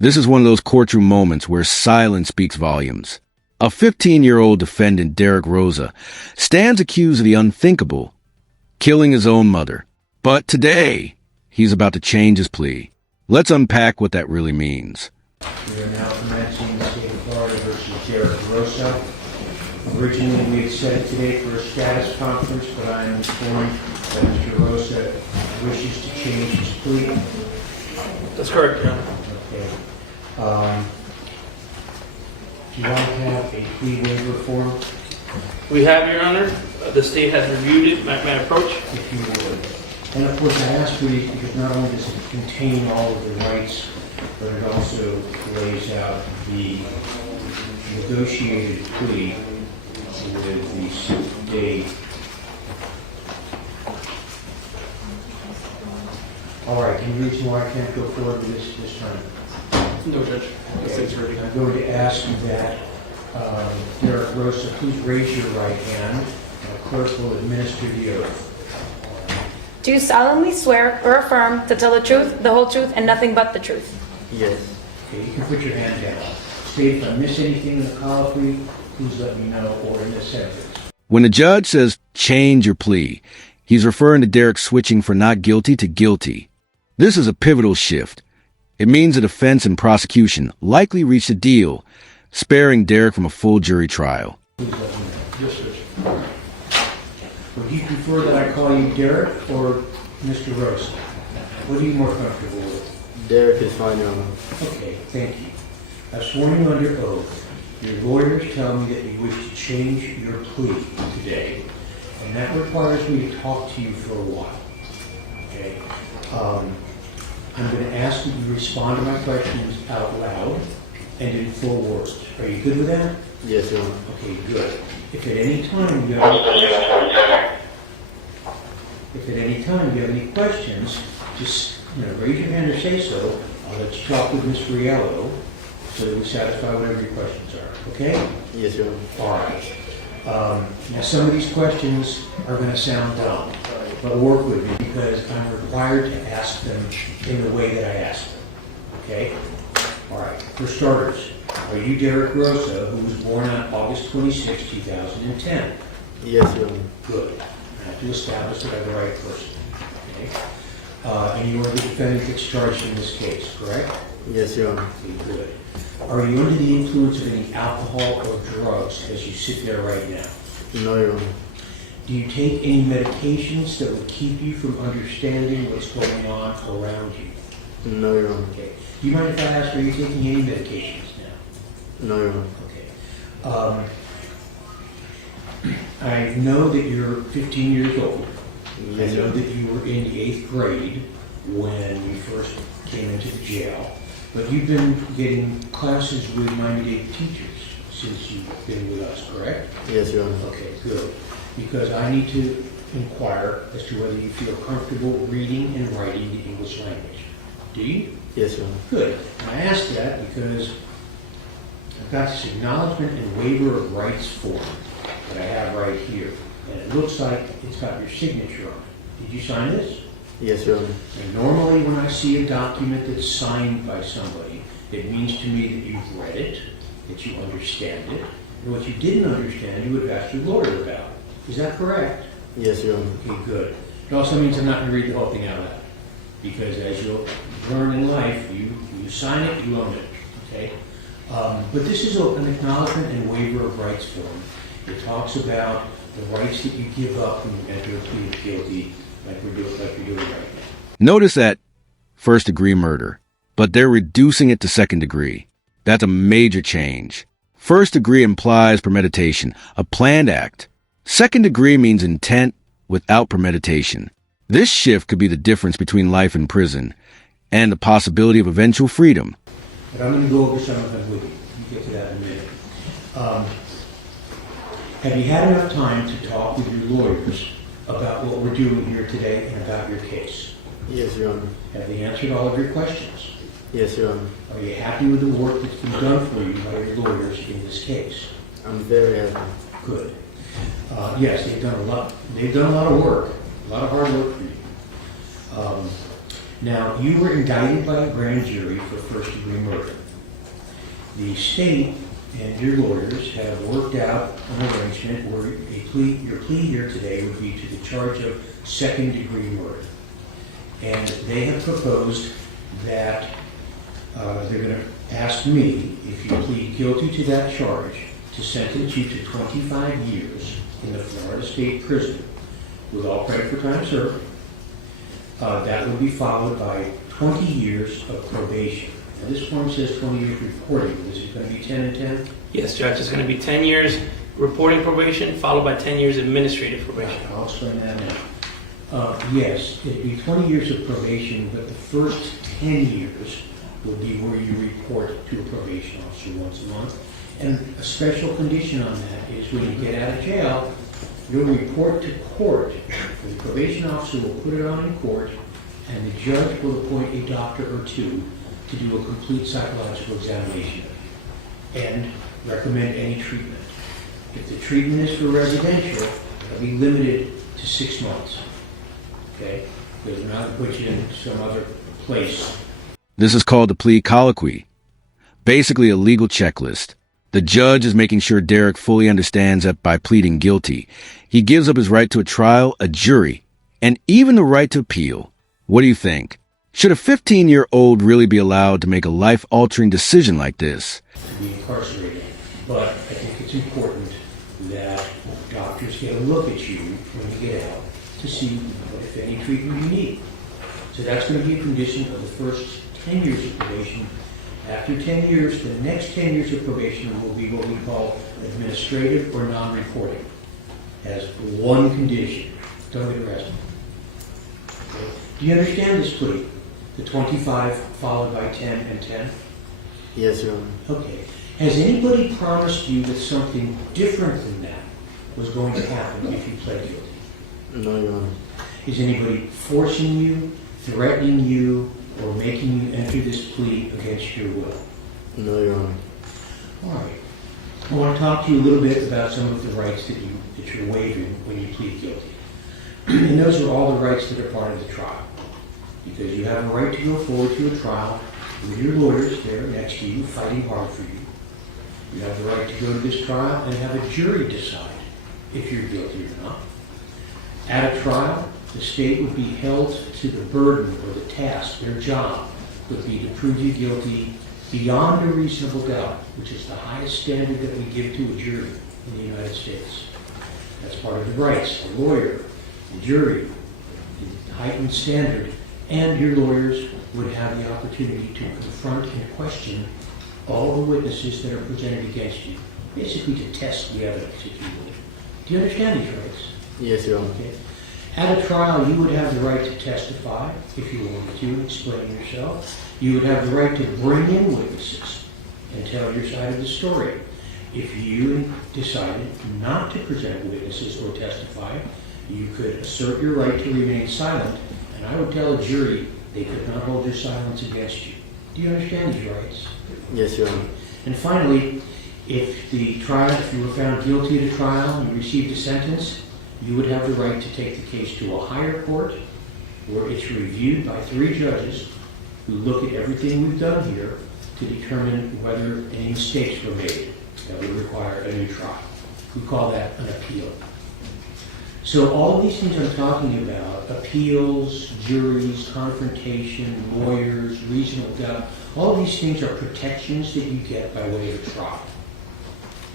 This is one of those courtroom moments where silence speaks volumes. A 15-year-old defendant, Derek Rosa, stands accused of the unthinkable, killing his own mother. But today, he's about to change his plea. Let's unpack what that really means. We are now commencing the state of Florida versus Derek Rosa. Originally, we had set it today for a status conference, but I am informed that Mr. Rosa wishes to change his plea. That's correct, Your Honor. Okay. Do you want to have a plea waiver form? We have, Your Honor. The state has reviewed it. May I approach? If you would. And of course, I ask for these because not only does it contain all of the rights, but it also lays out the negotiated plea with the state. All right, any reason why I can't go forward with this time? No, Judge. The state's ready. I'm going to ask you that, Derek Rosa, please raise your right hand, and the clerk will administer the oath. Do you solemnly swear or affirm to tell the truth, the whole truth, and nothing but the truth? Yes. Okay, you can put your hand down. State if I miss anything in the colloquy, please let me know, or in this sentence. When the judge says, change your plea, he's referring to Derek switching from not guilty to guilty. This is a pivotal shift. It means the defense and prosecution likely reached a deal, sparing Derek from a full jury trial. Please let me know. Yes, sir. Would you prefer that I call you Derek or Mr. Rosa? What are you more comfortable with? Derek is fine, Your Honor. Okay, thank you. I've sworn you under oath. Your lawyers tell me that you wish to change your plea today, and that requires me to talk to you for a while. Okay? I'm going to ask that you respond to my questions out loud and in full words. Are you good with that? Yes, Your Honor. Okay, good. If at any time you have any questions, just raise your hand or say so. I'll let you talk with Ms. Riello so that we satisfy whatever your questions are. Okay? Yes, Your Honor. All right. Now some of these questions are going to sound dumb, but work with me because I'm required to ask them in the way that I ask them. Okay? All right. For starters, are you Derek Rosa, who was born on August 26, 2010? Yes, Your Honor. Good. I have to establish that I'm the right person. Okay? And you are the defendant that's charged in this case, correct? Yes, Your Honor. Okay, good. Are you under the influence of any alcohol or drugs as you sit there right now? No, Your Honor. Do you take any medications that would keep you from understanding what's going on around you? No, Your Honor. Okay. Do you mind if I ask, are you taking any medications now? No, Your Honor. Okay. I know that you're 15 years old. Yes, I Your know Honor. that you were in the 8th grade when you first came into the jail, but you've been getting classes with 90-day teachers since you've been with us, correct? Yes, Your Honor. Okay, good. Because I need to inquire as to whether you feel comfortable reading and writing the English language. Do you? Yes, Your Honor. Good. And I ask that because I've got this acknowledgement and waiver of rights form that I have right here. And it looks like it's got your signature on it. Did you sign this? Yes, Your Honor. And normally when I see a document that's signed by somebody, it means to me that you've read it, that you understand it, and what you didn't understand you would have asked your lawyer about. Is that correct? Yes, Your Honor. Okay, good. It also means I'm not going to read the whole thing out loud. Because as you'll learn in life, you sign it, you own it. Okay? But this is an acknowledgement and waiver of rights form. It talks about the rights that you give up when you enter a plea of guilty, like you're doing right now. Notice that first-degree murder, but they're reducing it to second degree. That's a major change. First degree implies premeditation, a planned act. Second degree means intent without premeditation. This shift could be the difference between life in prison and the possibility of eventual freedom. But I'm going to go over some of them with you. We'll get to that in a minute. Have you had enough time to talk with your lawyers about what we're doing here today and about your case? Yes, Your Honor. Have they answered all of your questions? Yes, Your Honor. Are you happy with the work that's been done for you by your lawyers in this case? I'm very happy. Good. Yes, they've done a lot. They've done a lot of work, a lot of hard work for you. Now, you were indicted by a grand jury for first-degree murder. The state and your lawyers have worked out an arrangement where your plea here today would be to the charge of second-degree murder. And they have proposed that they're going to ask me, if you plead guilty to that charge, to sentence you to 25 years in the Florida State Prison with all credit for time served. That would be followed by 20 years of probation. Now, this form says 20 years reporting. Is it going to be 10 and 10? Yes, Judge, it's going to be 10 years reporting probation, followed by 10 years administrative probation. I'll explain that now. Yes, it'd be 20 years of probation, but the first 10 years will be where you report to a probation officer once a month. And a special condition on that is when you get out of jail, you'll report to court. The probation officer will put it on in court, and the judge will appoint a doctor or two to do a complete psychological examination and recommend any treatment. If the treatment is for residential, it'll be limited to 6 months. Okay? Because we're not going to put you in some other place. This is called the plea colloquy, basically a legal checklist. The judge is making sure Derek fully understands that by pleading guilty, he gives up his right to a trial, a jury, and even the right to appeal. What do you think? Should a 15-year-old really be allowed to make a life-altering decision like this? To be incarcerated. But I think it's important that doctors get a look at you when you get out to see what, if any, treatment you need. So that's going to be a condition of the first 10 years of probation. After 10 years, the next 10 years of probation will be what we call administrative or non-reporting. As one condition. Don't get arrested. Okay. Do you understand this plea? The 25 followed by 10 and 10? Yes, Your Honor. Okay. Has anybody promised you that something different than that was going to happen if you pled guilty? No, Your Honor. Is anybody forcing you, threatening you, or making you enter this plea against your will? No, Your Honor. All right. I want to talk to you a little bit about some of the rights that you're waiving when you plead guilty. And those are all the rights that are part of the trial. Because you have a right to go forward to a trial with your lawyers there next to you, fighting hard for you. You have the right to go to this trial and have a jury decide if you're guilty or not. At a trial, the state would be held to the burden or the task, their job would be to prove you guilty beyond a reasonable doubt, which is the highest standard that we give to a jury in the United States. That's part of the rights, the lawyer, the jury, the heightened standard, and your lawyers would have the opportunity to confront and question all the witnesses that are presented against you, basically to test the evidence, if you will. Do you understand these rights? Yes, Your Honor. Okay. At a trial, you would have the right to testify, if you wanted to, explain yourself. You would have the right to bring in witnesses and tell your side of the story. If you decided not to present witnesses or testify, you could assert your right to remain silent, and I would tell a jury they could not hold their silence against you. Do you understand these rights? Yes, Your Honor. And finally, if you were found guilty at a trial and you received a sentence, you would have the right to take the case to a higher court where it's reviewed by 3 judges who look at everything we've done here to determine whether any mistakes were made that would require a new trial. We call that an appeal. So all of these things I'm talking about, appeals, juries, confrontation, lawyers, reasonable doubt, all of these things are protections that you get by way of trial.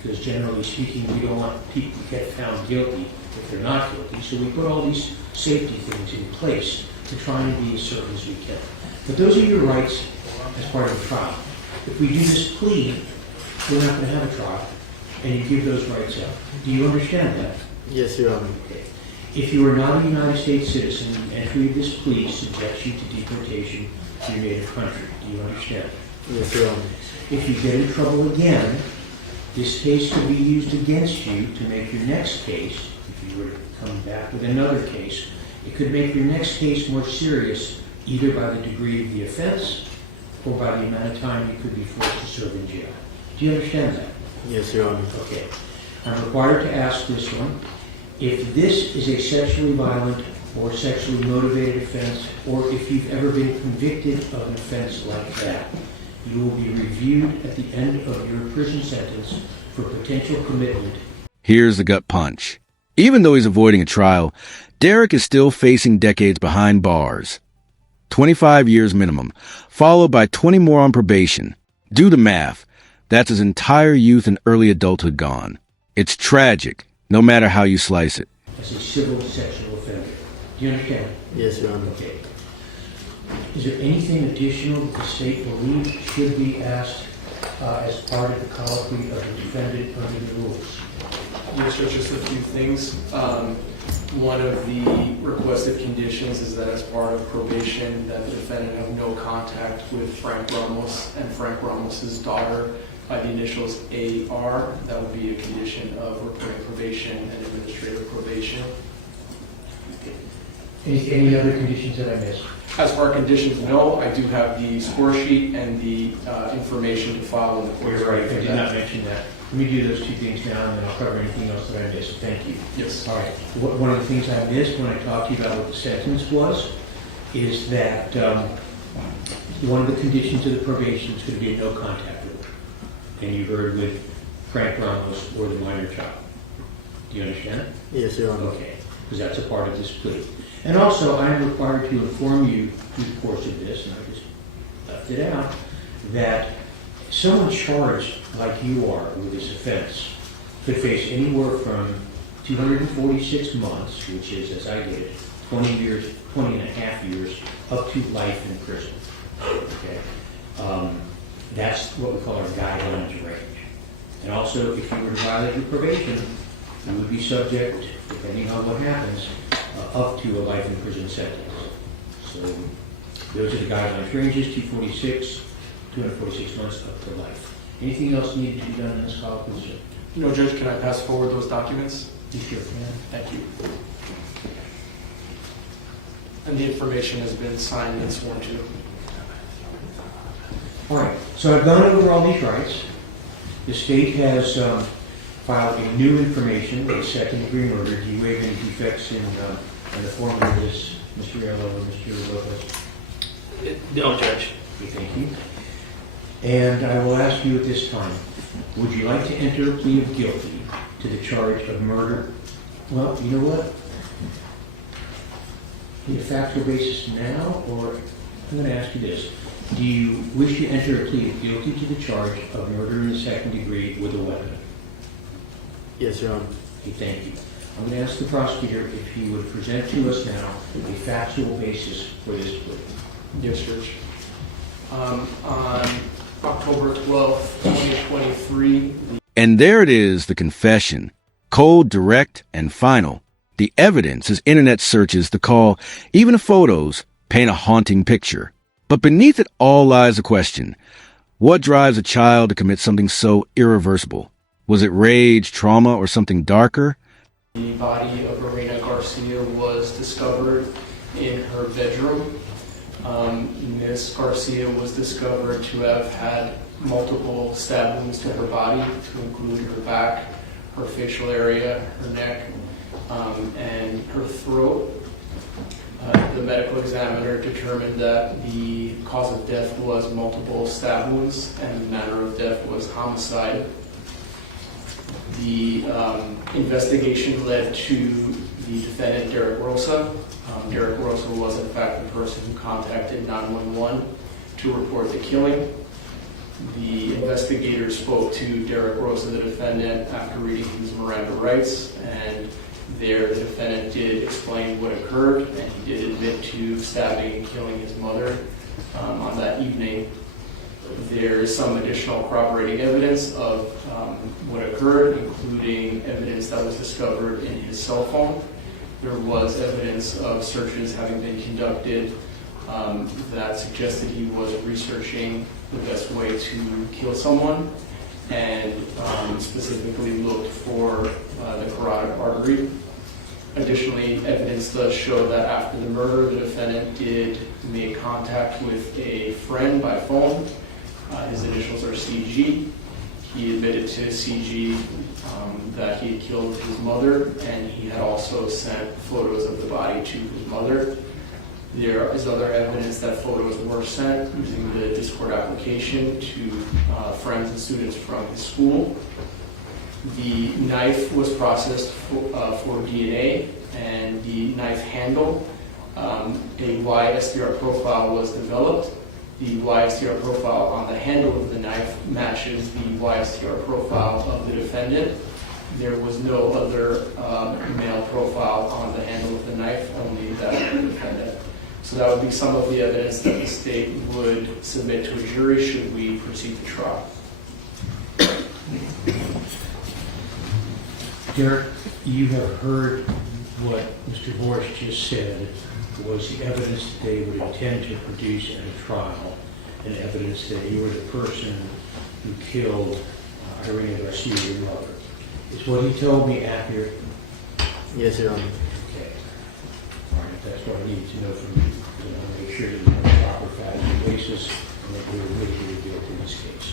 Because generally speaking, we don't want people to get found guilty if they're not guilty. So we put all these safety things in place to try and be as certain as we can. But those are your rights as part of the trial. If we do this plea, we're not going to have a trial, and you give those rights up. Do you understand that? Yes, Your Honor. Okay. If you are not a United States citizen, entry of this plea subjects you to deportation to your native country. Do you understand? Yes, Your Honor. If you get in trouble again, this case could be used against you to make your next case, if you were to come back with another case, it could make your next case more serious, either by the degree of the offense or by the amount of time you could be forced to serve in jail. Do you understand that? Yes, Your Honor. Okay. I'm required to ask this one. If this is a sexually violent or sexually motivated offense, or if you've ever been convicted of an offense like that, you will be reviewed at the end of your prison sentence for potential commitment. Here's the gut punch. Even though he's avoiding a trial, Derek is still facing decades behind bars. 25 years minimum, followed by 20 more on probation. Do the math. That's his entire youth and early adulthood gone. It's tragic, no matter how you slice it. As a civil sexual offender. Do you understand? Yes, Your Honor. Okay. Is there anything additional that the state believes should be asked as part of the colloquy of the defendant under the rules? Yes, Judge, just a few things. One of the requested conditions is that as part of probation, that the defendant have no contact with Frank Ramos and Frank Ramos's daughter by the initials AR. That would be a condition of reporting probation and administrative probation. Any other conditions that I missed? As for our conditions, no. I do have the score sheet and the information to file in the court. You're right, I did not mention that. Let me do those two things now, and then I'll cover anything else that I missed. Thank you. Yes. All right. One of the things I missed when I talked to you about what the sentence was is that one of the conditions of the probation is going to be a no contact order. And you heard with Frank Ramos or the minor child. Do you understand? Yes, Your Honor. Okay, because that's a part of this plea. And also, I am required to inform you through the course of this, and I just left it out, that someone charged like you are with this offense could face anywhere from 246 months, which is, as I did, 20 and a half years, up to life in prison. Okay? That's what we call our guidelines range. And also, if you were to violate your probation, you would be subject, depending on what happens, up to a life in prison sentence. So those are the guidelines ranges, 246 months up to life. Anything else needed to be done in this colloquy, sir? No, Judge, can I pass forward those documents? You sure can. Thank you. And the information has been signed and sworn to. All right, so I've gone over all these rights. The state has filed a new information, a second-degree murder. Do you waive any defects in the form of this, Mr. Riello or Mr. Lopez? No, Judge. Okay, thank you. And I will ask you at this time, would you like to enter a plea of guilty to the charge of murder? Well, you know what? In a factual basis now, or I'm going to ask you this. Do you wish to enter a plea of guilty to the charge of murder in the second degree with a weapon? Yes, Your Honor. Okay, thank you. I'm going to ask the prosecutor if he would present to us now a factual basis for this plea. Yes, Judge. On October 12th, 2023, And there it is, the confession. Cold, direct, and final. The evidence is internet searches, the call, even the photos, paint a haunting picture. But beneath it all lies a question. What drives a child to commit something so irreversible? Was it rage, trauma, or something darker? the body of Irina Garcia was discovered in her bedroom. Ms. Garcia was discovered to have had multiple stab wounds to her body, to include her back, her facial area, her neck, and her throat. The medical examiner determined that the cause of death was multiple stab wounds and the manner of death was homicide. The investigation led to the defendant, Derek Rosa. Derek Rosa was in fact the person who contacted 911 to report the killing. The investigator spoke to Derek Rosa, the defendant, after reading his Miranda rights, and there the defendant did explain what occurred, and he did admit to stabbing and killing his mother on that evening. There is some additional corroborating evidence of what occurred, including evidence that was discovered in his cell phone. There was evidence of searches having been conducted that suggested he was researching the best way to kill someone, and specifically looked for the carotid artery. Additionally, evidence does show that after the murder, the defendant did make contact with a friend by phone. His initials are CG. He admitted to CG that he had killed his mother, and he had also sent photos of the body to his mother. There is other evidence that photos were sent using the Discord application to friends and students from his school. The knife was processed for DNA, and the knife handle, a YSDR profile was developed. The YSDR profile on the handle of the knife matches the YSDR profile of the defendant. There was no other male profile on the handle of the knife, only that of the defendant. So that would be some of the evidence that the state would submit to a jury should we proceed to trial. Derek, you have heard what Mr. Morris just said was the evidence that they would intend to produce at a trial, and evidence that you were the person who killed Irene Garcia, your mother. Is what he told me accurate? Yes, Your Honor. Okay. All right, that's what I need to know from you. I want to make sure that you have a proper factual basis and that you're really guilty in this case.